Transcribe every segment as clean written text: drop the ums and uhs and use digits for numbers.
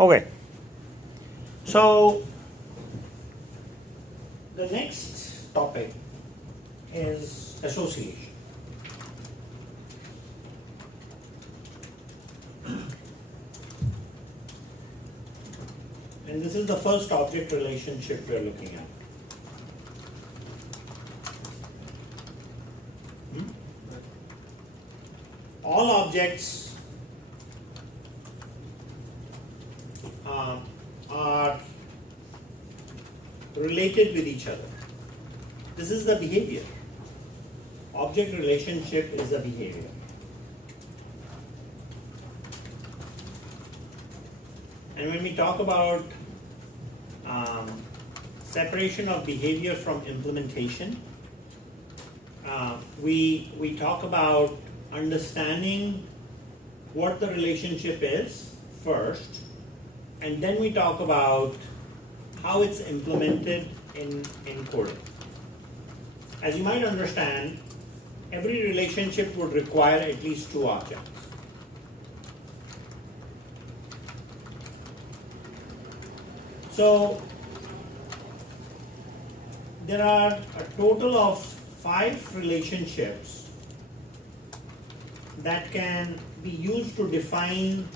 Okay. So the next topic is association. And this is the first object relationship we are looking at. All objects are related with each other. This is the behavior. Object relationship is the behavior. And when we talk about separation of behavior from implementation, we talk about understanding what the relationship is first, and then we talk about how it's implemented in coding. As you might understand, every relationship would require at least two objects. So there are a total of 5 relationships that can be used to define.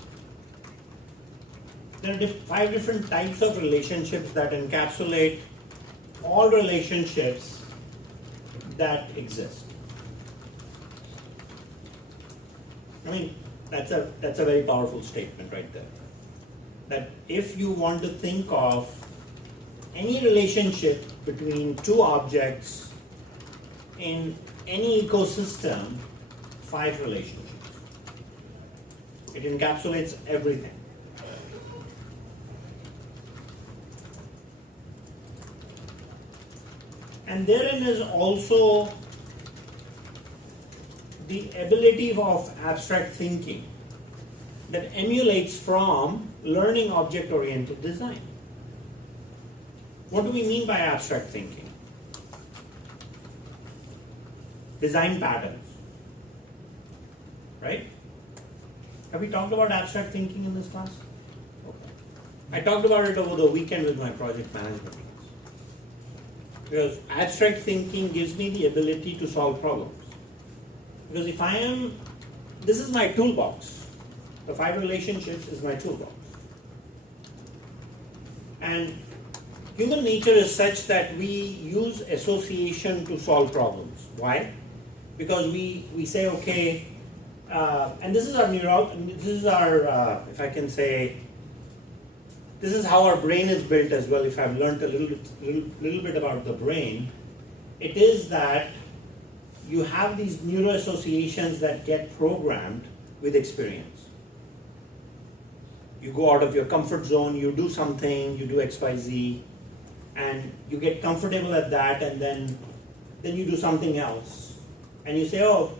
There are 5 different types of relationships that encapsulate all relationships that exist. I mean, that's a very powerful statement right there. That if you want to think of any relationship between two objects in any ecosystem, 5 relationships. It encapsulates everything. And therein is also the ability of abstract thinking that emulates from learning object-oriented design. What do we mean by abstract thinking? Design patterns, right? Have we talked about abstract thinking in this class? Okay. I talked about it over the weekend with my project management teams. Because abstract thinking gives me the ability to solve problems. Because if this is my toolbox. The 5 relationships is my toolbox. And human nature is such that we use association to solve problems. Why? Because we say, okay, and this is our if I can say, this is how our brain is built as well. If I've learned a little bit about the brain, it is that you have these neuroassociations that get programmed with experience. You go out of your comfort zone, you do something, you do X, Y, Z, and you get comfortable at that, and then you do something else. And you say, oh,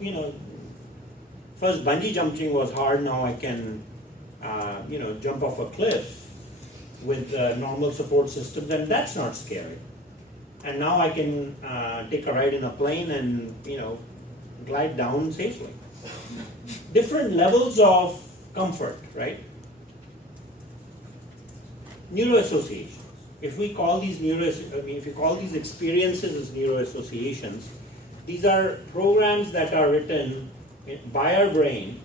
first bungee jumping was hard, now I can, jump off a cliff with normal support systems, and that's not scary. And now I can take a ride in a plane and, glide down safely. Different levels of comfort, right? Neuroassociations. If we call these experiences as neuroassociations, these are programs that are written by our brain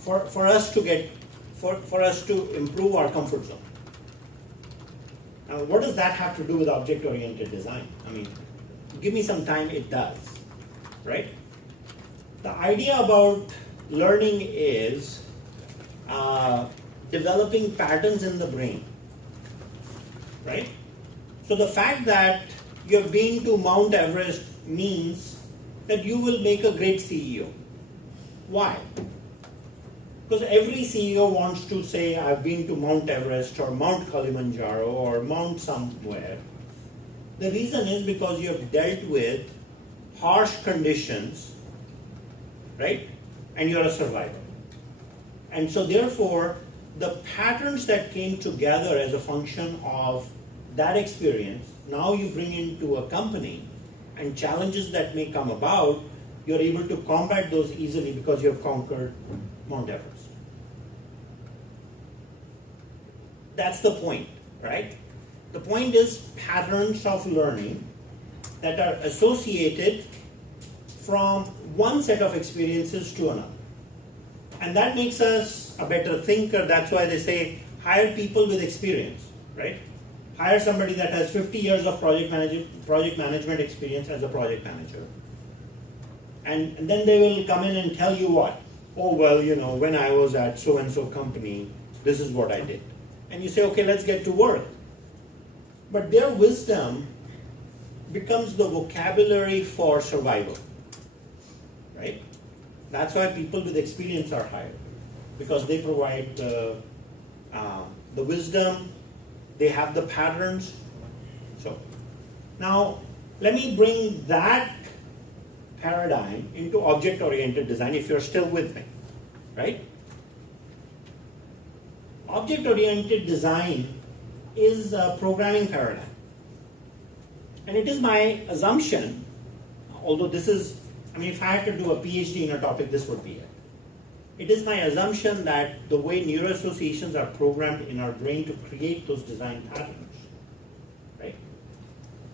for us to improve our comfort zone. Now, what does that have to do with object-oriented design? I mean, give me some time, it does, right? The idea about learning is developing patterns in the brain, right? So the fact that you're been to Mount Everest means that you will make a great CEO. Why? Because every CEO wants to say, I've been to Mount Everest or Mount Kilimanjaro or Mount somewhere. The reason is because you have dealt with harsh conditions, right? And you're a survivor. And so therefore, the patterns that came together as a function of that experience, now you bring into a company, and challenges that may come about, you're able to combat those easily because you have conquered Mount Everest. That's the point, right? The point is patterns of learning that are associated from one set of experiences to another. And that makes us a better thinker. That's why they say hire people with experience, right? Hire somebody that has 50 years of project management experience as a project manager. And then they will come in and tell you what? Oh, well, when I was at so-and-so company, this is what I did. And you say, okay, let's get to work. But their wisdom becomes the vocabulary for survival, right? That's why people with experience are hired, because they provide the wisdom, they have the patterns. So now let me bring that paradigm into object-oriented design if you're still with me, right? Object-oriented design is a programming paradigm. And it is my assumption, although this is, if I had to do a PhD in a topic, this would be it. It is my assumption that the way neuroassociations are programmed in our brain to create those design patterns, right,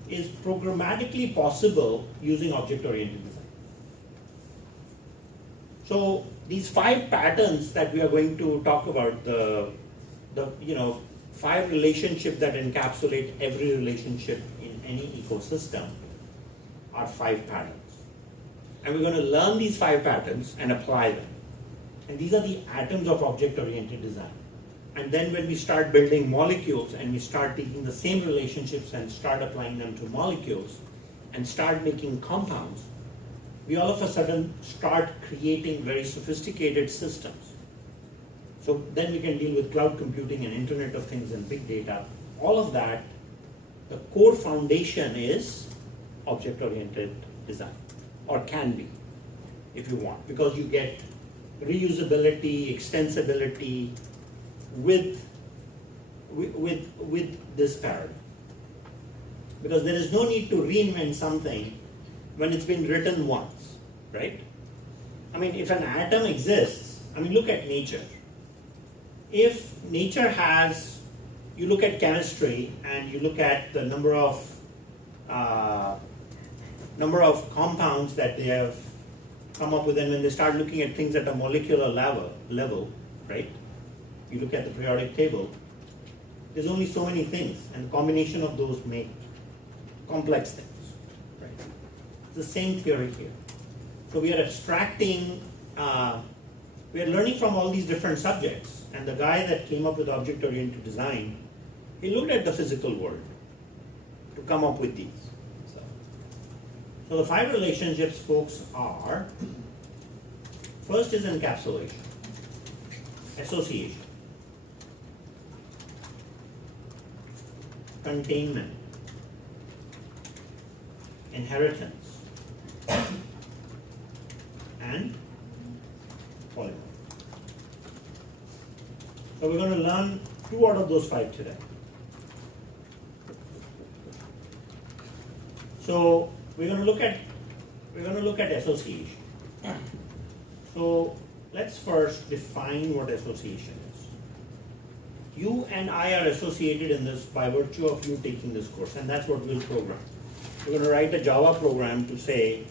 is programmatically possible using object-oriented design. So these 5 patterns that we are going to talk about, the 5 relationships that encapsulate every relationship in any ecosystem are 5 patterns. And we're going to learn these 5 patterns and apply them. And these are the atoms of object-oriented design. And then when we start building molecules and we start taking the same relationships and start applying them to molecules and start making compounds, we all of a sudden start creating very sophisticated systems. So then we can deal with cloud computing and Internet of Things and big data. All of that, the core foundation is object-oriented design, or can be, if you want, because you get reusability, extensibility with this paradigm. Because there is no need to reinvent something when it's been written once, right? If an atom exists, look at nature. If nature has, you look at chemistry and you look at the number of compounds that they have come up with, and when they start looking at things at a molecular level, right? You look at the periodic table, there's only so many things, and the combination of those make complex things, right? It's the same theory here. So we are abstracting, we are learning from all these different subjects, and the guy that came up with object-oriented design, he looked at the physical world to come up with these. So the 5 relationships, folks, are, first is encapsulation, association, containment, inheritance, and polymorph. So we're going to learn 2 out of those 5 today. So we're going to look at association. So let's first define what association is. You and I are associated in this by virtue of you taking this course, and that's what we'll program. We're going to write a Java program to say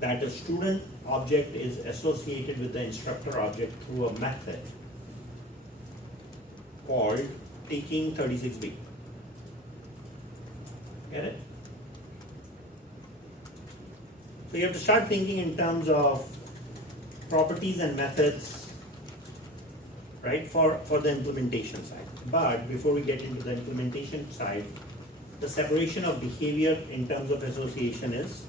that a student object is associated with the instructor object through a method called taking 36B. Get it? So you have to start thinking in terms of properties and methods, right, for the implementation side. But before we get into the implementation side, the separation of behavior in terms of association is,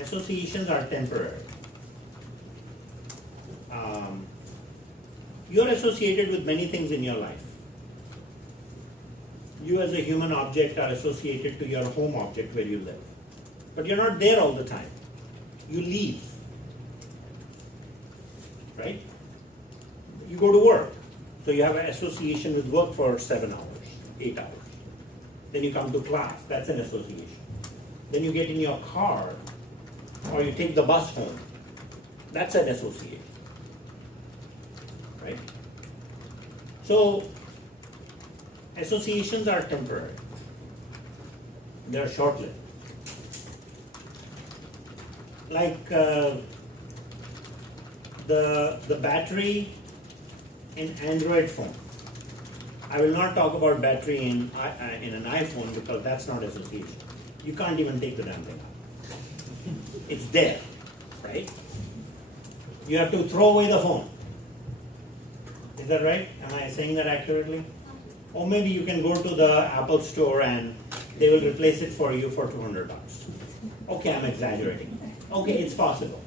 associations are temporary. You're associated with many things in your life. You as a human object are associated to your home object where you live. But you're not there all the time. You leave, right? You go to work. So you have an association with work for 7 hours, 8 hours. Then you come to class, that's an association. Then you get in your car or you take the bus home. That's an association, right? So associations are temporary. They're short-lived. Like the battery in Android phone. I will not talk about battery in an iPhone because that's not association. You can't even take the damn thing out. It's there, right? You have to throw away the phone. Is that right? Am I saying that accurately? Or maybe you can go to the Apple store and they will replace it for you for $200. Okay, I'm exaggerating. Okay, it's possible.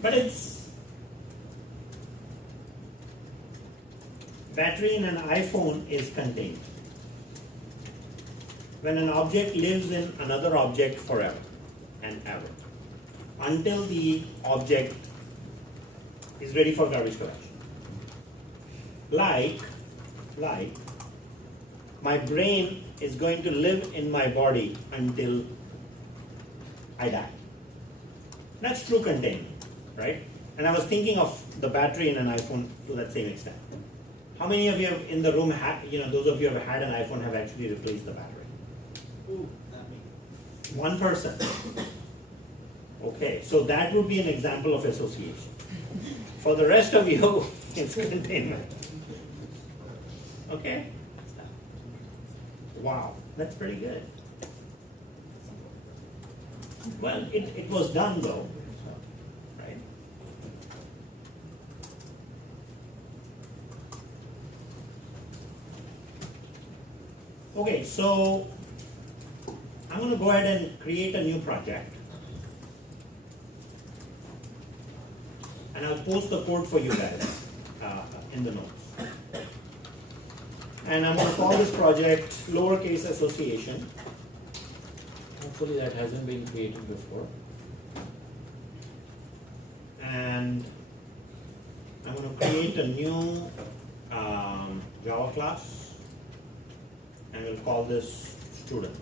But it's battery in an iPhone is contained. When an object lives in another object forever and ever, until the object is ready for garbage collection. Like my brain is going to live in my body until I die. That's true containment, right? And I was thinking of the battery in an iPhone to that same extent. How many of you in the room, those of you who have had an iPhone have actually replaced the battery? Ooh, not me. One person. Okay, so that would be an example of association. For the rest of you, it's containment. Okay? Wow, that's pretty good. Well, it was done though, right? Okay, so I'm going to go ahead and create a new project. And I'll post the code for you guys in the notes. And I'm going to call this project lowercase association. Hopefully that hasn't been created before. And I'm going to create a new Java class, and we'll call this student.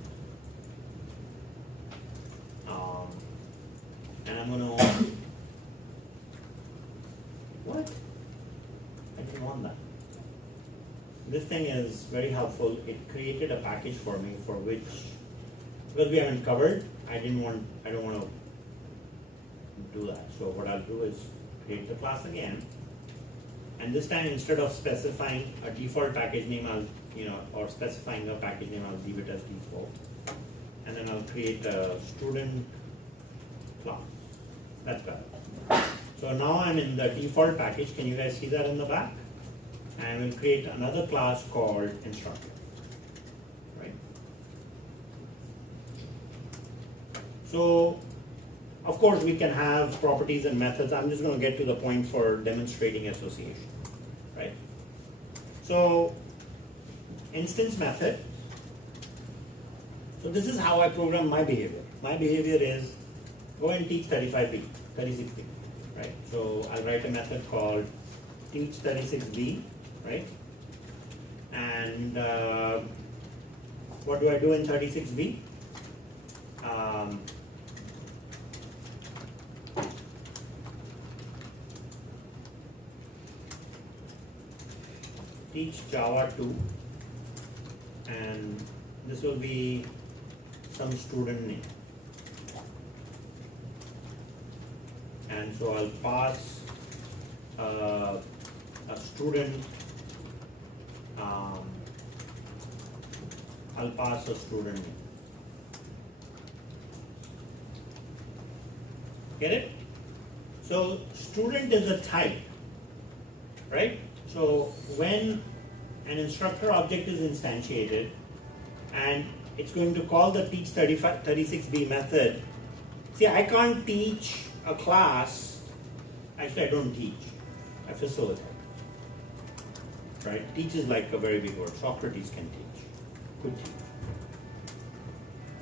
And I'm going to, what? I didn't want that. This thing is very helpful. It created a package for me for which, because we haven't covered, I don't want to do that. So what I'll do is create the class again, and this time instead of specifying a default package name, or specifying a package name, I'll leave it as default, and then I'll create a student class. That's better. So now I'm in the default package. Can you guys see that in the back? And we'll create another class called instructor. Right? So, of course, we can have properties and methods. I'm just going to get to the point for demonstrating association. Right? So, instance method. So this is how I program my behavior. My behavior is go and teach 35B, 36B. Right? So I'll write a method called teach 36B. Right? And what do I do in 36B? Teach Java 2, and this will be some student name. And so I'll pass a student. I'll pass a student name. Get it? So student is a type, right? So when an instructor object is instantiated and it's going to call the teach 36B method, see, I can't teach a class. Actually, I don't teach. I facilitate. Right? Teach is like a very big word. Socrates can teach. Could teach.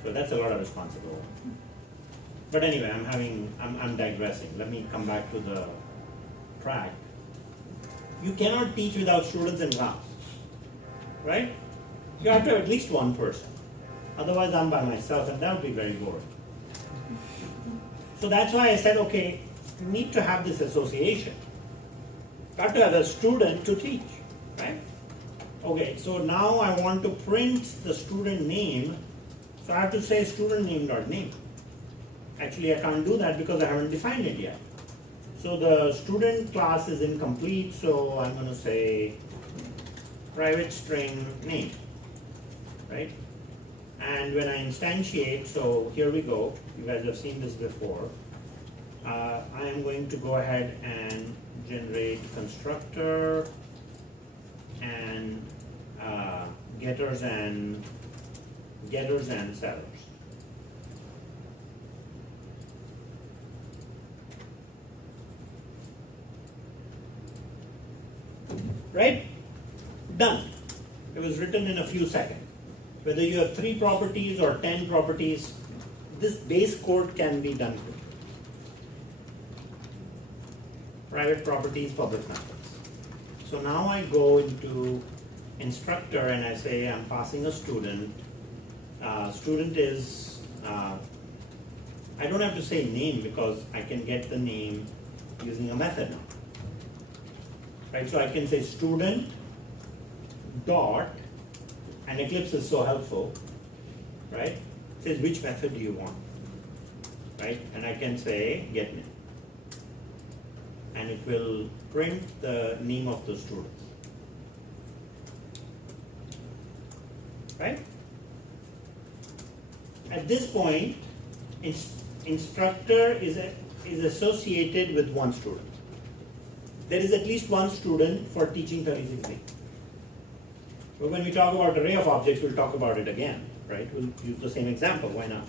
So that's a lot of responsibility. But anyway, I'm digressing. Let me come back to the track. You cannot teach without students in class. Right? You have to have at least one person. Otherwise, I'm by myself, and that would be very boring. So that's why I said, okay, you need to have this association. Got to have a student to teach, right? Okay, so now I want to print the student name, so I have to say student name dot name. Actually, I can't do that because I haven't defined it yet. So the student class is incomplete, so I'm going to say private string name, right? And when I instantiate, so here we go, you guys have seen this before. I am going to go ahead and generate constructor and getters and sellers. Right? Done. It was written in a few seconds. Whether you have 3 properties or 10 properties, this base code can be done quickly. Private properties, public methods. So now I go into instructor and I say I'm passing a student. Student is, I don't have to say name because I can get the name using a method now. Right, so I can say student dot, and Eclipse is so helpful, right? It says which method do you want, right? And I can say get name, and it will print the name of the students, right? At this point, instructor is associated with one student. There is at least one student for teaching 36B. But when we talk about array of objects, we'll talk about it again, right? We'll use the same example, why not?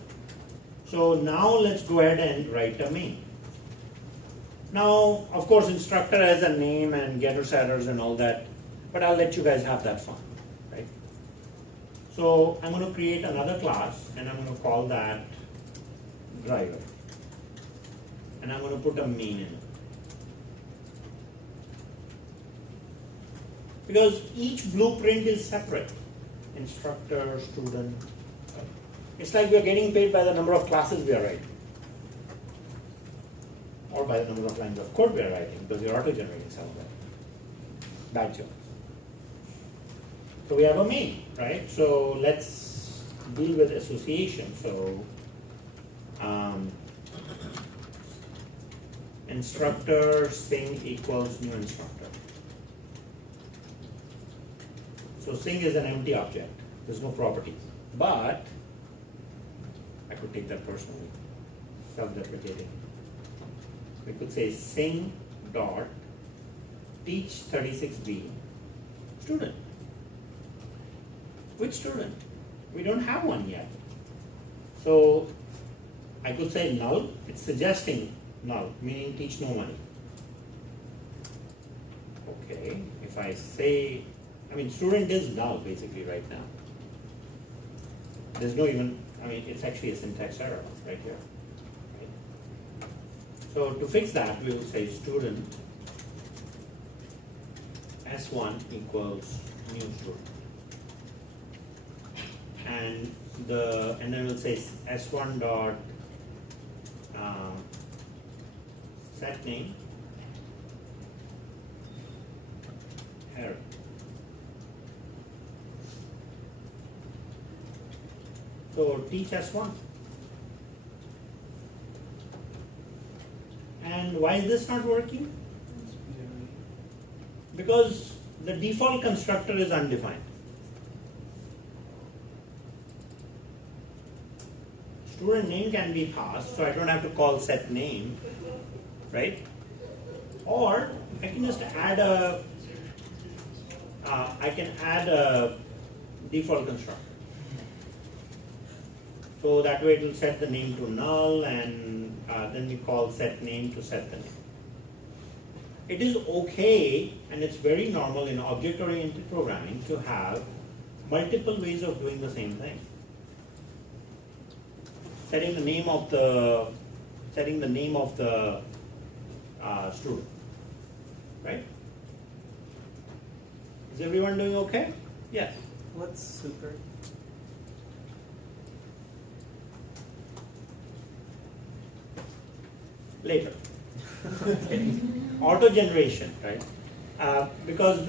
So now let's go ahead and write a main. Now, of course, instructor has a name and getter setters and all that, but I'll let you guys have that fun, right? So I'm going to create another class, and I'm going to call that driver. And I'm going to put a main in it. Because each blueprint is separate. Instructor, student. It's like we are getting paid by the number of classes we are writing. Or by the number of lines of code we are writing, because we are auto-generating some of that. Bad joke. So we have a main, right? So let's deal with association. So instructor Sing equals new instructor. So Sing is an empty object. There's no properties. But I could take that personally, self-deprecating. We could say Sing dot teach 36B student. Which student? We don't have one yet. So I could say null. It's suggesting null, meaning teach no money. Okay, if I say, I mean, student is null basically right now. There's no even, I mean, it's actually a syntax error right here. Right? So to fix that, we will say student S1 equals new student. And then we'll say S1 dot set name error. So teach S1. And why is this not working? Because the default constructor is undefined. Student name can be passed, so I don't have to call set name, right? Or I can just add a, default constructor. So that way it will set the name to null, and then we call set name to set the name. It is okay, and it's very normal in object-oriented programming to have multiple ways of doing the same thing. Setting the name of the student, right? Is everyone doing okay? Yes. What's super? later. Auto generation, right? Because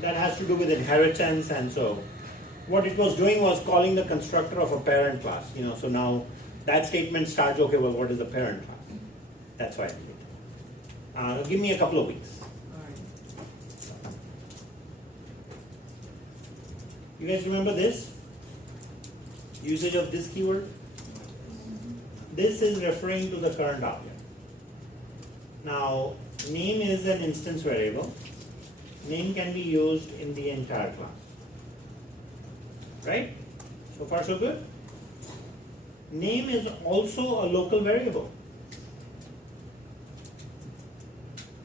that has to do with inheritance, and so what it was doing was calling the constructor of a parent class. So now that statement starts. Okay, well, what is the parent class? That's why I did it. Give me a couple of weeks. You guys remember this? Usage of this keyword? This is referring to the current object. Now, name is an instance variable. Name can be used in the entire class. Right? So far so good? Name is also a local variable.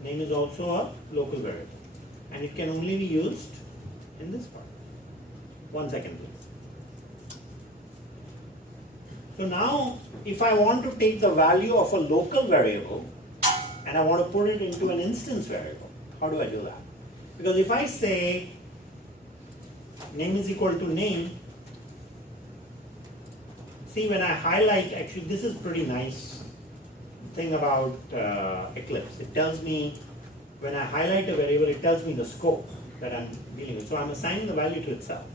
Name is also a local variable. And it can only be used in this part. 1 second, please. So now, if I want to take the value of a local variable and I want to put it into an instance variable, how do I do that? Because if I say name is equal to name, see when I highlight, actually this is pretty nice thing about Eclipse. It tells me, when I highlight a variable, it tells me the scope that I'm dealing with. So I'm assigning the value to itself.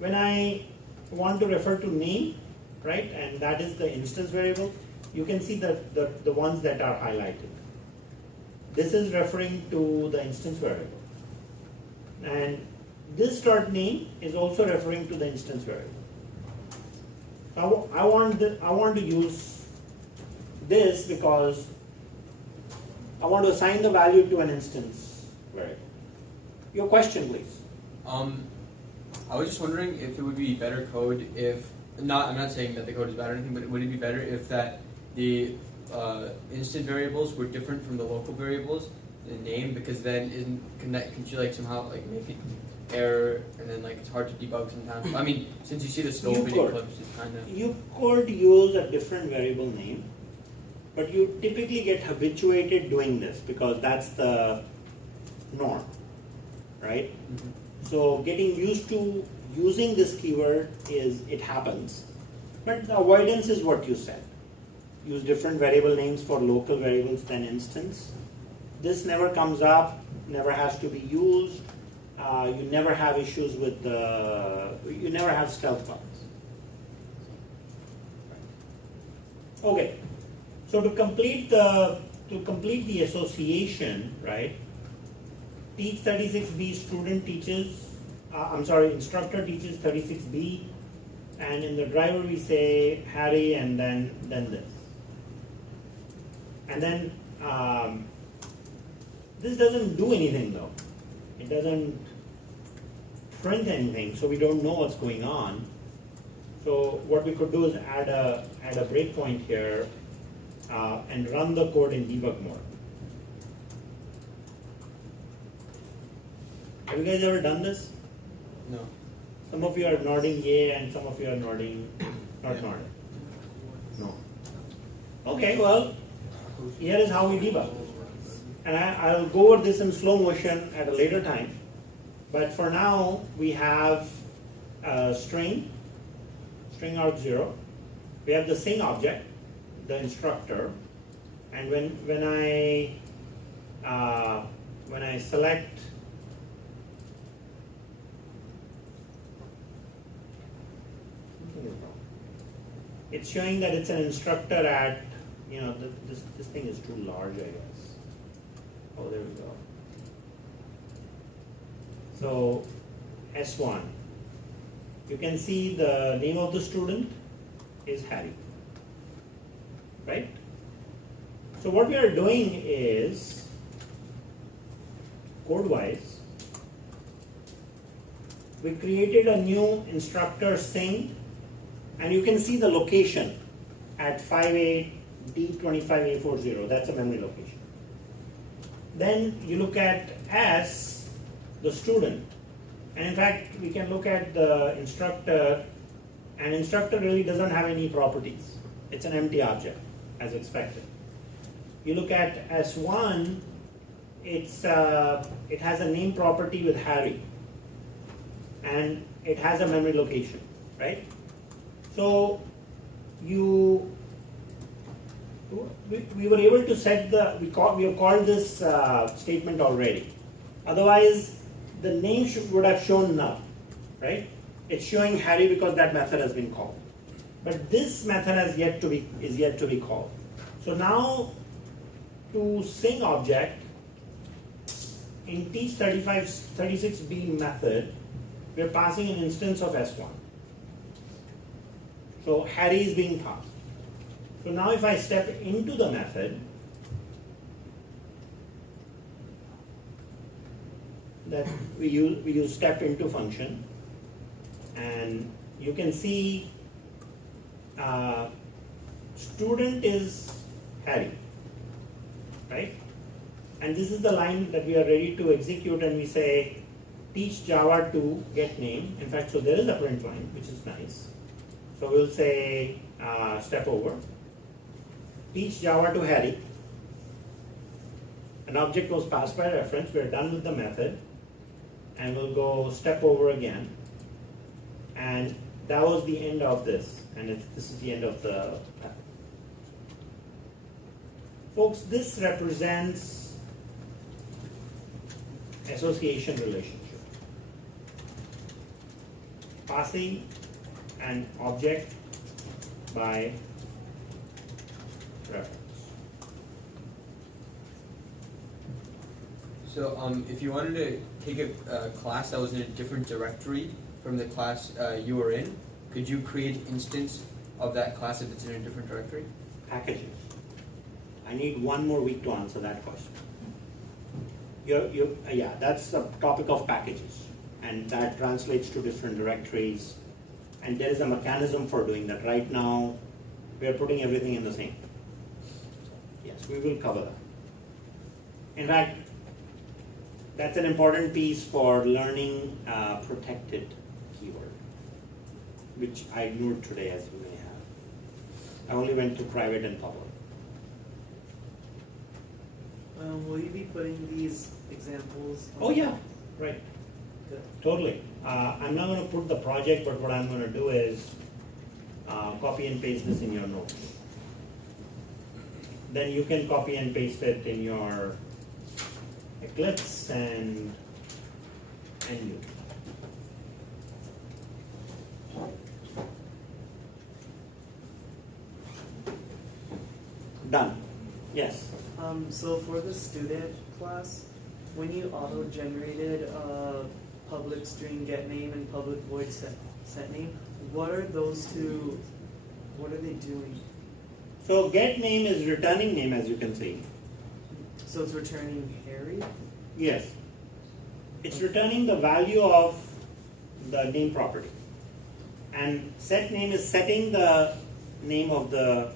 When I want to refer to name, right, and that is the instance variable, you can see the ones that are highlighted. This is referring to the instance variable. And this dot name is also referring to the instance variable. So I want to use this because I want to assign the value to an instance variable. Your question, please. I was just wondering if it would be better code if I'm not saying that the code is bad or anything, but would it be better if that the instant variables were different from the local variables in name, because then can you like somehow like make it error and then like it's hard to debug sometimes? I mean, since you see the scope in Eclipse, it's kind of. You could use a different variable name, but you typically get habituated doing this because that's the norm, right? Mm-hmm. So getting used to using this keyword it happens. But the avoidance is what you said. Use different variable names for local variables than instance. This never comes up, never has to be used. You never have issues with you never have stealth bugs. Okay, so to complete the association, right? Teach 36B, student teaches, instructor teaches 36B, and in the driver we say Harry and then this. And then this doesn't do anything though. It doesn't print anything, so we don't know what's going on. So what we could do is add a breakpoint here and run the code in debug mode. Have you guys ever done this? No. Some of you are nodding yay and some of you are nodding, not nodding. No. Okay, well, here is how we debug. And I'll go over this in slow motion at a later time. But for now, we have a string arg0. We have the same object, the instructor. And when I select it's showing that it's an instructor at, this thing is too large, I guess. Oh, there we go. So, S1. You can see the name of the student is Harry. Right? So what we are doing is, code-wise, we created a new instructor sing, and you can see the location at 58D25A40. That's a memory location. Then you look at S, the student. And in fact, we can look at the instructor, and instructor really doesn't have any properties. It's an empty object, as expected. You look at S1, it has a name property with Harry. And it has a memory location, right? So you we were able to set the, we have called this statement already. Otherwise, the name would have shown null, right? It's showing Harry because that method has been called. But this method is yet to be called. So now, to sing object, in Teach36b method, we are passing an instance of S1. So Harry is being passed. So now if I step into the method, that we use step into function, and you can see student is Harry, right? And this is the line that we are ready to execute, and we say teach Java to get name. In fact, so there is a print line, which is nice. So we'll say step over, teach Java to Harry. An object was passed by reference. We're done with the method, and we'll go step over again. And that was the end of this, and this is the end of the method. Folks, this represents association relationship. Passing an object by reference. So if you wanted to take a class that was in a different directory from the class you were in, could you create an instance of that class if it's in a different directory? Packages. I need one more week to answer that question. Yeah, that's the topic of packages, and that translates to different directories, and there is a mechanism for doing that. Right now, we are putting everything in the same. Yes, we will cover that. In fact, that's an important piece for learning protected keyword, which I ignored today, as you may have. I only went to private and public. Will you be putting these examples? Oh yeah, right. Good. Totally. I'm not going to put the project, but what I'm going to do is copy and paste this in your notes. Then you can copy and paste it in your Eclipse and you. Done. Yes. So for the student class, when you auto-generated public string get name and public void set name, what are those two? What are they doing? So get name is returning name, as you can see. So it's returning Harry? Yes. It's returning the value of the name property. And set name is setting the name of the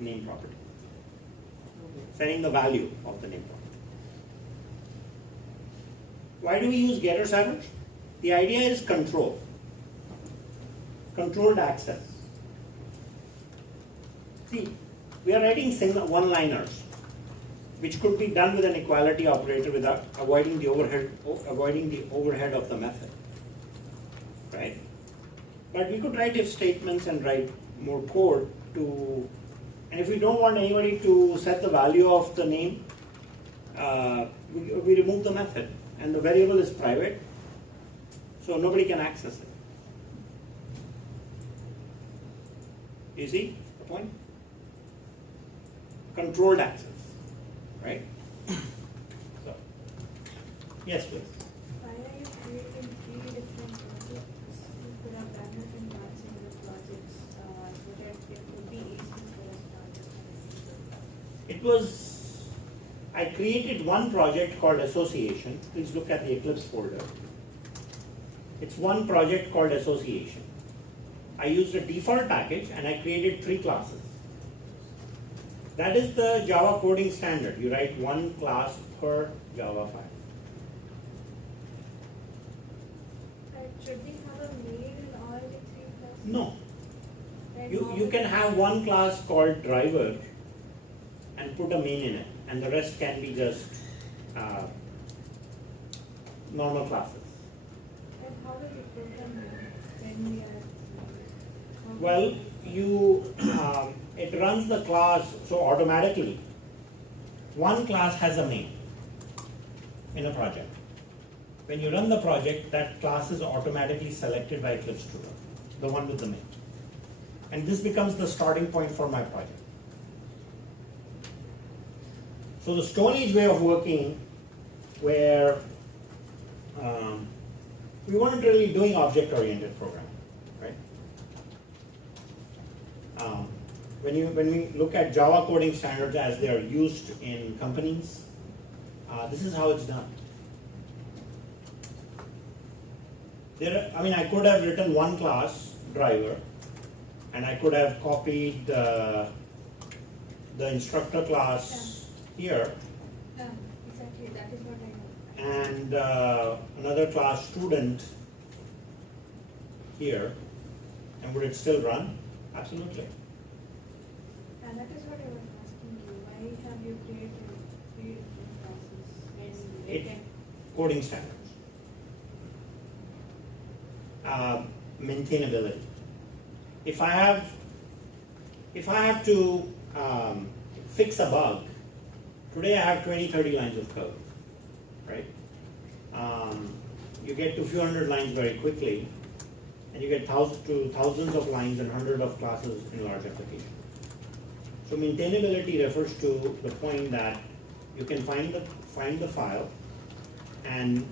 name property. Setting the value of the name property. Why do we use getter setters? The idea is control. Controlled access. See, we are writing one-liners, which could be done with an equality operator without avoiding the overhead of the method, right? But we could write if statements and write more code to, and if we don't want anybody to set the value of the name, we remove the method, and the variable is private, so nobody can access it. You see the point? Controlled access, right? So, yes, please. Why are you creating 3 different projects? You could have done it in one single project so that it would be easy for us to understand. It was, I created one project called Association. Please look at the Eclipse folder. It's one project called Association. I used a default package and I created 3 classes. That is the Java coding standard. You write one class per Java file. Should we have a main in all the 3 classes? No. Then You can have one class called driver and put a main in it, and the rest can be just normal classes. And how will you program when we are? Well, you it runs the class, so automatically, one class has a main in a project. When you run the project, that class is automatically selected by Eclipse Studio, the one with the main. And this becomes the starting point for my project. So the Stone Age way of working, where we weren't really doing object-oriented programming, right? When we look at Java coding standards as they are used in companies, this is how it's done. I could have written one class, driver, and I could have copied the instructor class here, Yeah, exactly, that is what I know. and another class, student, here. And would it still run? Absolutely. And that is what I was asking you, why have you created 3 different classes when they It- can, Coding standards. Maintainability. If I have to fix a bug, today I have 20, 30 lines of code, right? You get to a few hundred lines very quickly, and you get thousands of lines and hundreds of classes in large applications. So maintainability refers to the point that you can find the file and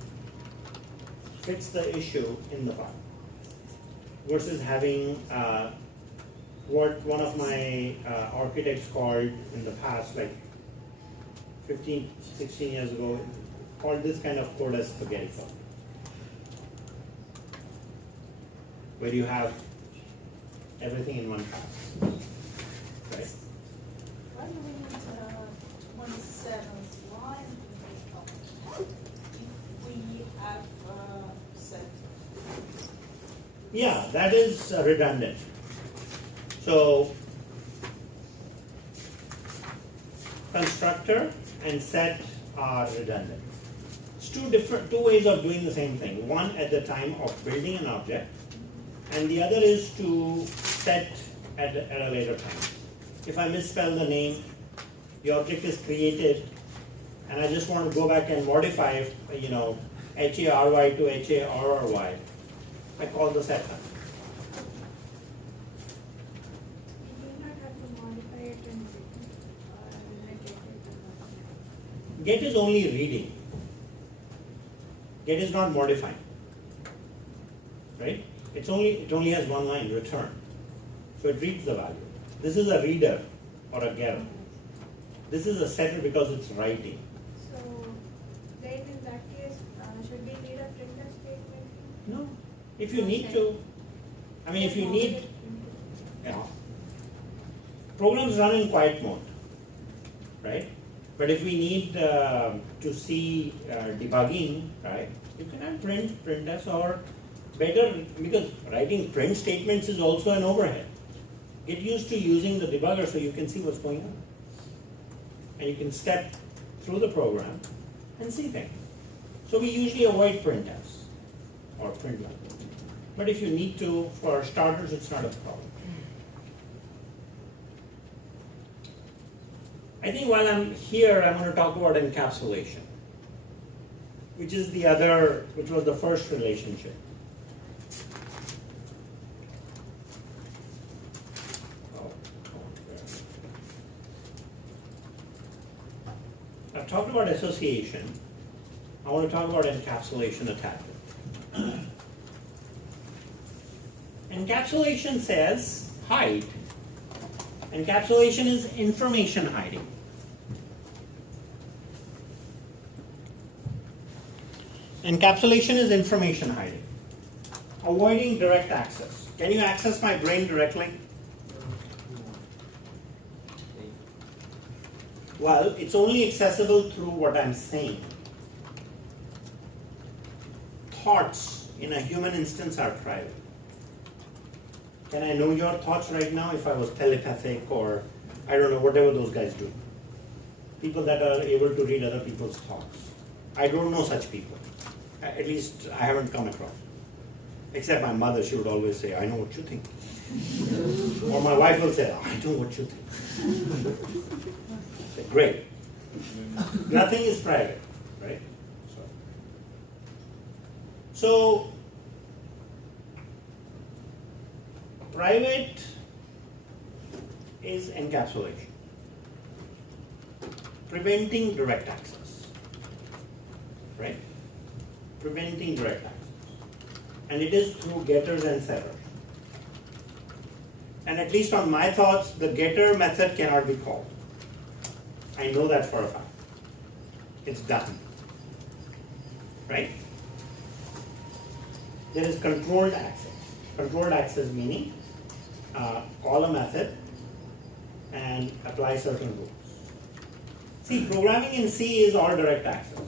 fix the issue in the file, versus having what one of my architects called in the past, like 15, 16 years ago, called this kind of code as spaghetti code, where you have everything in one file, right? Why do we need 27th line? If we have set. Yeah, that is redundant. So constructor and set are redundant. It's two ways of doing the same thing. One at the time of building an object, and the other is to set at a later time. If I misspell the name, the object is created, and I just want to go back and modify, HARY to HARRY. I call the set time. you do not have to modify it in Get is only reading. Get is not modifying. Right? It only has one line, return. So it reads the value. This is a reader or a getter. This is a setter because it's writing. So then in that case, should we need a printer statement? No. If you need to, if you need, programs run in quiet mode, right? But if we need to see debugging, right, you can add printf, or better, because writing print statements is also an overhead. Get used to using the debugger so you can see what's going on. And you can step through the program and see things. So we usually avoid printfs or print lines. But if you need to, for starters, it's not a problem. I think while I'm here, I'm going to talk about encapsulation, which was the first relationship. I've talked about association. I want to talk about encapsulation attachment. Encapsulation says hide. Encapsulation is information hiding. Encapsulation is information hiding. Avoiding direct access. Can you access my brain directly? Well, it's only accessible through what I'm saying. Thoughts in a human instance are private. Can I know your thoughts right now if I was telepathic or, I don't know, whatever those guys do? People that are able to read other people's thoughts. I don't know such people. At least I haven't come across. Except my mother, she would always say, I know what you think. Or my wife will say, I know what you think. Say, great. Nothing is private, right? So, private is encapsulation, preventing direct access, right? Preventing direct access. And it is through getters and setters. And at least on my thoughts, the getter method cannot be called. I know that for a fact. It's done, right? There is controlled access. Controlled access meaning call a method and apply certain rules. See, programming in C is all direct access.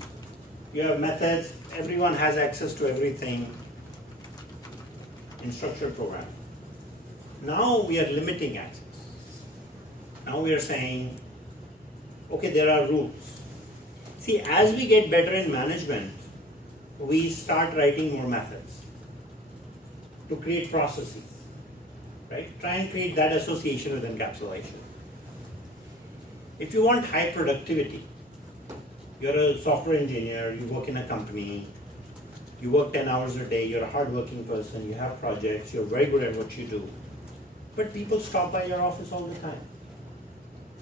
You have methods, everyone has access to everything in structured programming. Now we are limiting access. Now we are saying, okay, there are rules. See, as we get better in management, we start writing more methods to create processes, right? Try and create that association with encapsulation. If you want high productivity, you're a software engineer, you work in a company, you work 10 hours a day, you're a hardworking person, you have projects, you're very good at what you do, but people stop by your office all the time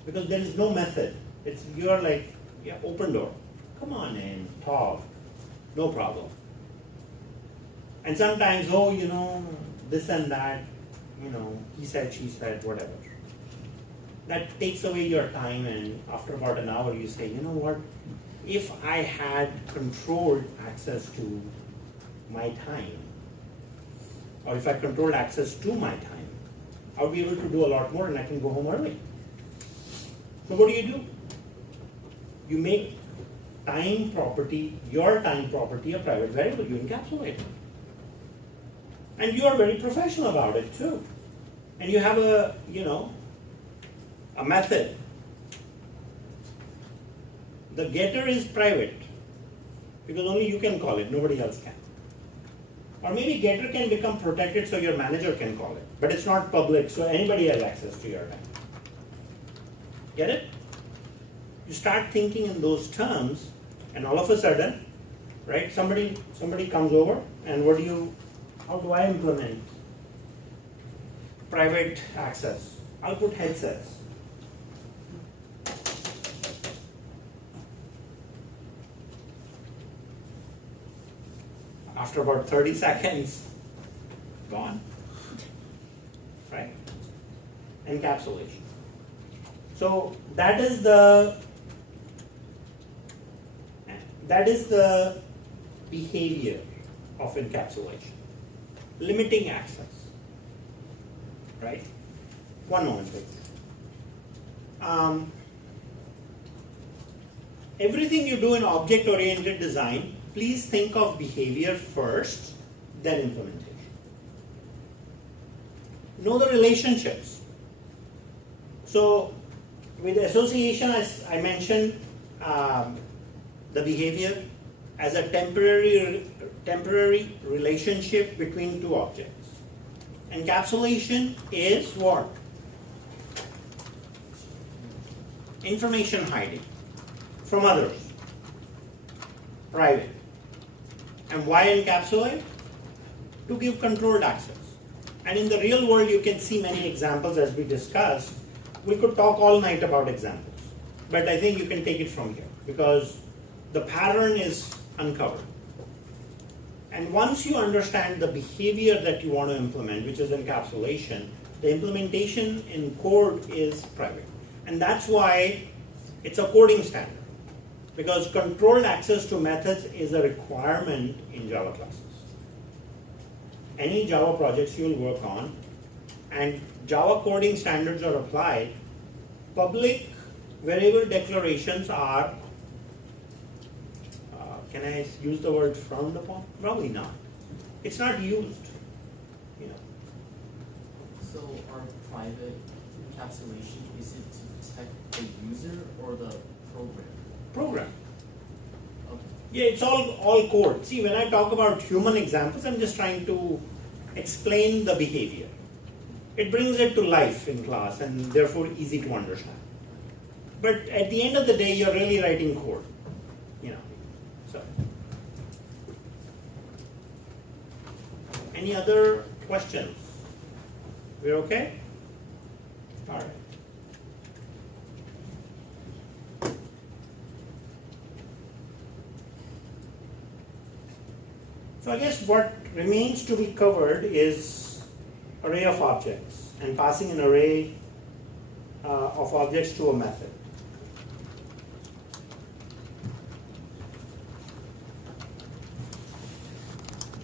because there is no method. You're like, yeah, open door, come on in, talk, no problem. And sometimes, this and that, he said, she said, whatever. That takes away your time, and after about an hour you say, you know what, if I had controlled access to my time, or if I controlled access to my time, I would be able to do a lot more and I can go home early. So what do? You make time property, your time property, a private variable. You encapsulate it. And you are very professional about it too. And you have a method. The getter is private because only you can call it, nobody else can. Or maybe getter can become protected so your manager can call it, but it's not public, so anybody has access to your time. Get it? You start thinking in those terms, and all of a sudden, right? Somebody comes over, and how do I implement private access? I'll put headsets. After about 30 seconds, gone. Right? Encapsulation. So that is the behavior of encapsulation. Limiting access. Right? One moment, please. Everything you do in object-oriented design, please think of behavior first, then implementation. Know the relationships. So, with association, as I mentioned, the behavior as a temporary relationship between two objects. Encapsulation is what? Information hiding from others. Private. And why encapsulate? To give controlled access. And in the real world, you can see many examples as we discussed. We could talk all night about examples, but I think you can take it from here because the pattern is uncovered. And once you understand the behavior that you want to implement, which is encapsulation, the implementation in code is private. And that's why it's a coding standard. Because controlled access to methods is a requirement in Java classes. Any Java projects you will work on, and Java coding standards are applied, public variable declarations are, can I use the word frowned upon? Probably not. It's not used. So our private encapsulation, is it to protect the user or the program? Program. Okay. Yeah, it's all code. See, when I talk about human examples, I'm just trying to explain the behavior. It brings it to life in class and therefore easy to understand. But at the end of the day, you're really writing code, you know. So, any other questions? We're okay? All right. So I guess what remains to be covered is array of objects and passing an array of objects to a method.